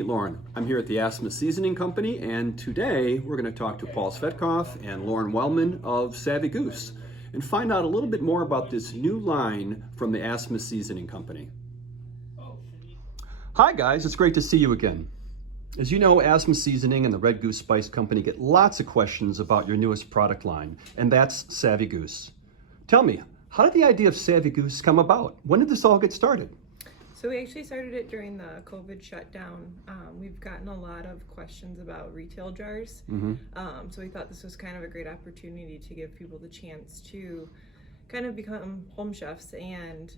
meet Lauren. I'm here at the Asmus Seasoning Company, and today we're going to talk to Paul Svetkoff and Lauren Wellman of Savvy Goose and find out a little bit more about this new line from the Asmus Seasoning Company. Hi guys, it's great to see you again. As you know, Asmus Seasoning and the Red Goose Spice Company get lots of questions about your newest product line, and that's Savvy Goose. Tell me, how did the idea of Savvy Goose come about? When did this all get started? So we actually started it during the COVID shutdown. We've gotten a lot of questions about retail jars. So we thought this was kind of a great opportunity to give people the chance to kind of become home chefs and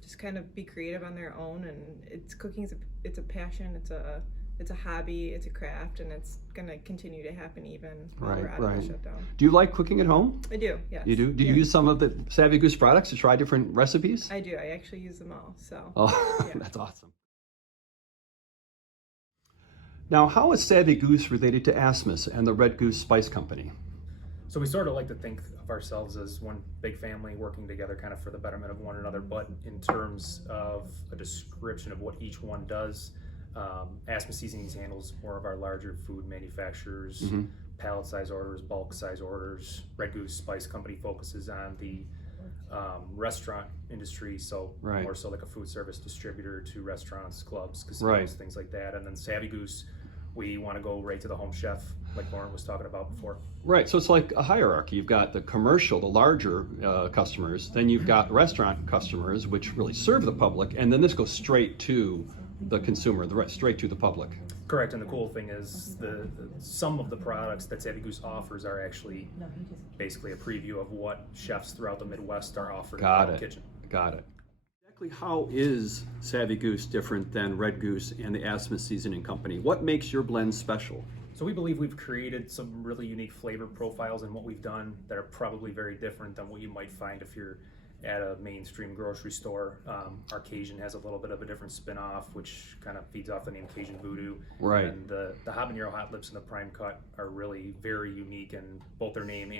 just kind of be creative on their own. And cooking it's a passion, it's a hobby, it's a craft, and it's going to continue to happen even while we're out of the shutdown. Do you like cooking at home? I do, yes. You do? Do you use some of the Savvy Goose products to try different recipes? I do. I actually use them all. So. Oh, yeah. That's awesome. Now, how is Savvy Goose related to Asmus and the Red Goose Spice Company? So we sort of like to think of ourselves as one big family working together kind of for the betterment of one another, but in terms of a description of what each one does, Asmus Seasonings handles more of our larger food manufacturers, pallet size orders, bulk size orders. Red Goose Spice Company focuses on the restaurant industry, so more so like a food service distributor to restaurants, clubs, casinos, things like that. And then Savvy Goose, we want to go right to the home chef, like Lauren was talking about before. Right, so it's like a hierarchy. You've got the commercial, the larger customers, then you've got restaurant customers, which really serve the public, and then this goes straight to the consumer, straight to the public. Correct, and the cool thing is some of the products that Savvy Goose offers are actually basically a preview of what chefs throughout the Midwest are offering in the kitchen. Got it. Exactly how is Savvy Goose different than Red Goose and the Asmus Seasoning Company? What makes your blend special? So we believe we've created some really unique flavor profiles in what we've done that are probably very different than what you might find if you're at a mainstream grocery store. Our Cajun has a little bit of a different spin-off, which kind of feeds off the name Cajun Voodoo. Right. And the habanero hot lips and the prime cut are really very unique in both their name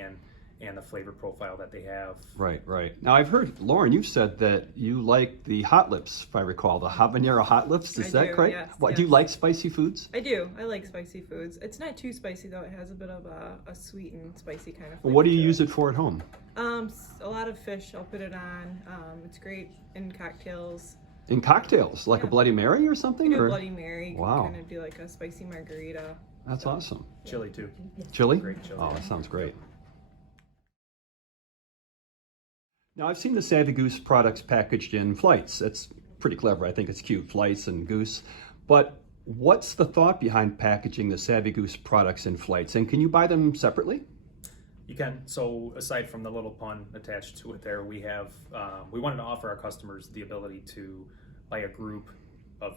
and the flavor profile that they have. Right. Now I've heard, Lauren, you've said that you like the hot lips, if I recall, the habanero hot lips. Is that correct? Yes, Do you like spicy foods? I do. I like spicy foods. It's not too spicy though. It has a bit of a sweet and spicy kind of flavor. Well, what do you use it for at home? A lot of fish. I'll put it on. It's great in cocktails. In cocktails, like a Bloody Mary or something? You do Bloody Mary. Wow. Kind of do like a spicy margarita. That's awesome. Chili too. Chili? Great chili. Oh, that sounds great. Now, I've seen the Savvy Goose products packaged in flights. It's pretty clever. I think it's cute, flights and goose. But what's the thought behind packaging the Savvy Goose products in flights? And can you buy them separately? You can. So aside from the little pun attached to it there, we have, we wanted to offer our customers the ability to buy a group of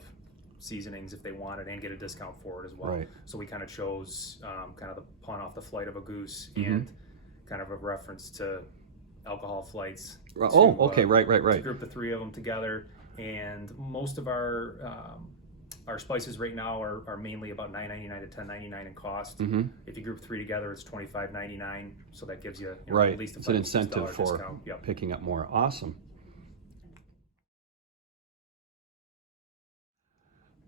seasonings if they wanted and get a discount for it as well. Right. So we kind of chose kind of the pun off the flight of a goose and kind of a reference to alcohol flights. Right, to group the three of them together, and most of our spices right now are mainly about $9.99 to $10.99 in cost. If you group three together, it's $25.99. So that gives you, at least it's an incentive for discount. picking up more. Awesome.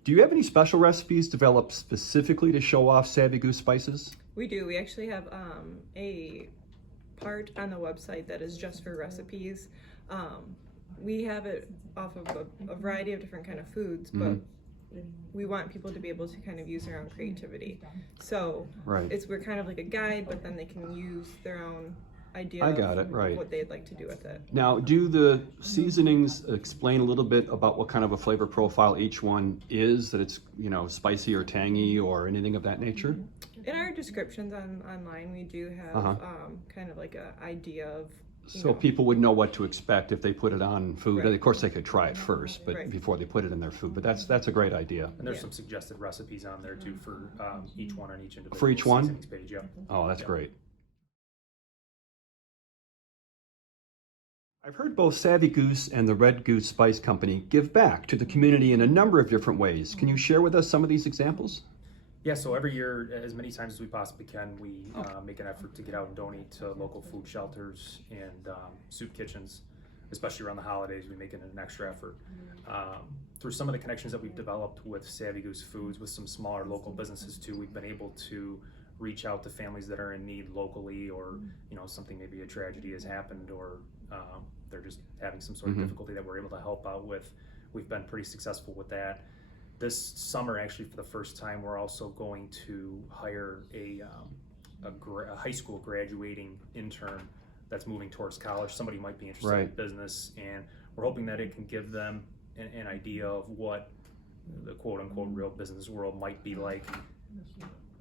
Do you have any special recipes developed specifically to show off Savvy Goose spices? We do. We actually have a part on the website that is just for recipes. We have it off of a variety of different kind of foods, but we want people to be able to kind of use their own creativity. So we're kind of like a guide, but then they can use their own idea of what they'd like to do with it. Now, do the seasonings explain a little bit about what kind of a flavor profile each one is, that it's, spicy or tangy or anything of that nature? In our descriptions online, we do have kind of like an idea of. So people would know what to expect if they put it on food. Of course, they could try it first, but before they put it in their food. But that's a great idea. And there's some suggested recipes on there too for each one on each individual. For each one? Page, Oh, that's great. I've heard both Savvy Goose and the Red Goose Spice Company give back to the community in a number of different ways. Can you share with us some of these examples? Yeah, so every year, as many times as we possibly can, we make an effort to get out and donate to local food shelters and soup kitchens. especially around the holidays, we make it an extra effort. Through some of the connections that we've developed with Savvy Goose Foods, with some smaller local businesses too, we've been able to reach out to families that are in need locally, or something, maybe a tragedy has happened, or they're just having some sort of difficulty that we're able to help out with. We've been pretty successful with that. This summer, actually, for the first time, we're also going to hire a high school graduating intern that's moving towards college. Somebody might be interested in business, and we're hoping that it can give them an idea of what the quote-unquote real business world might be like.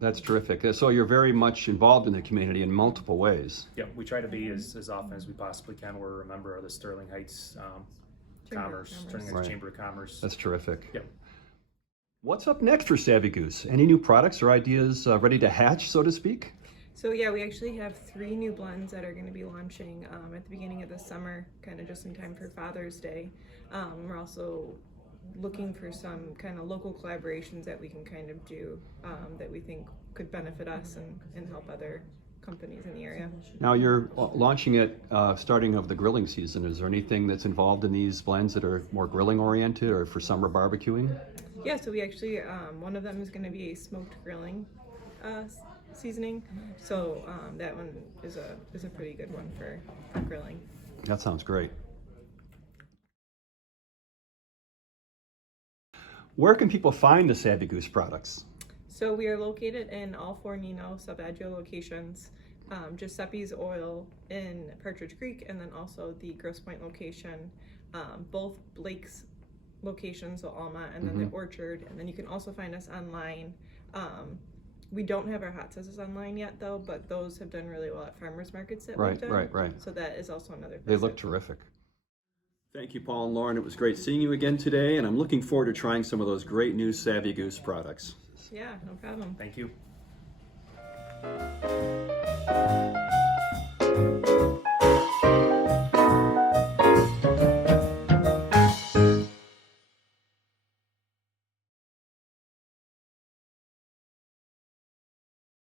That's terrific. So you're very much involved in the community in multiple ways. Yeah, we try to be as often as we possibly can. We're a member of the Sterling Heights Sterling Heights Chamber of Commerce. That's terrific. Yep. What's up next for Savvy Goose? Any new products or ideas ready to hatch, so to speak? So yeah, we actually have 3 new blends that are going to be launching at the beginning of the summer, kind of just in time for Father's Day. We're also looking for some kind of local collaborations that we can kind of do that we think could benefit us and help other companies in the area. Now you're launching it starting of the grilling season. Is there anything that's involved in these blends that are more grilling oriented or for summer barbecuing? Yeah, so we actually, one of them is going to be a smoked grilling seasoning. So that one is a pretty good one for grilling. That sounds great. Where can people find the Savvy Goose products? So we are located in all 4 Nino Salvaggio locations. Giuseppe's Oil in Partridge Creek, and then also the Grosse Pointe location, both Blake's locations, so Alma, and then the Orchard, and then you can also find us online. We don't have our hot sauces online yet though, but those have done really well at farmers markets that we've done. Right. So that is also another place. They look terrific. Thank you, Paul and Lauren. It was great seeing you again today, and I'm looking forward to trying some of those great new Savvy Goose products. Yeah, no problem. Thank you.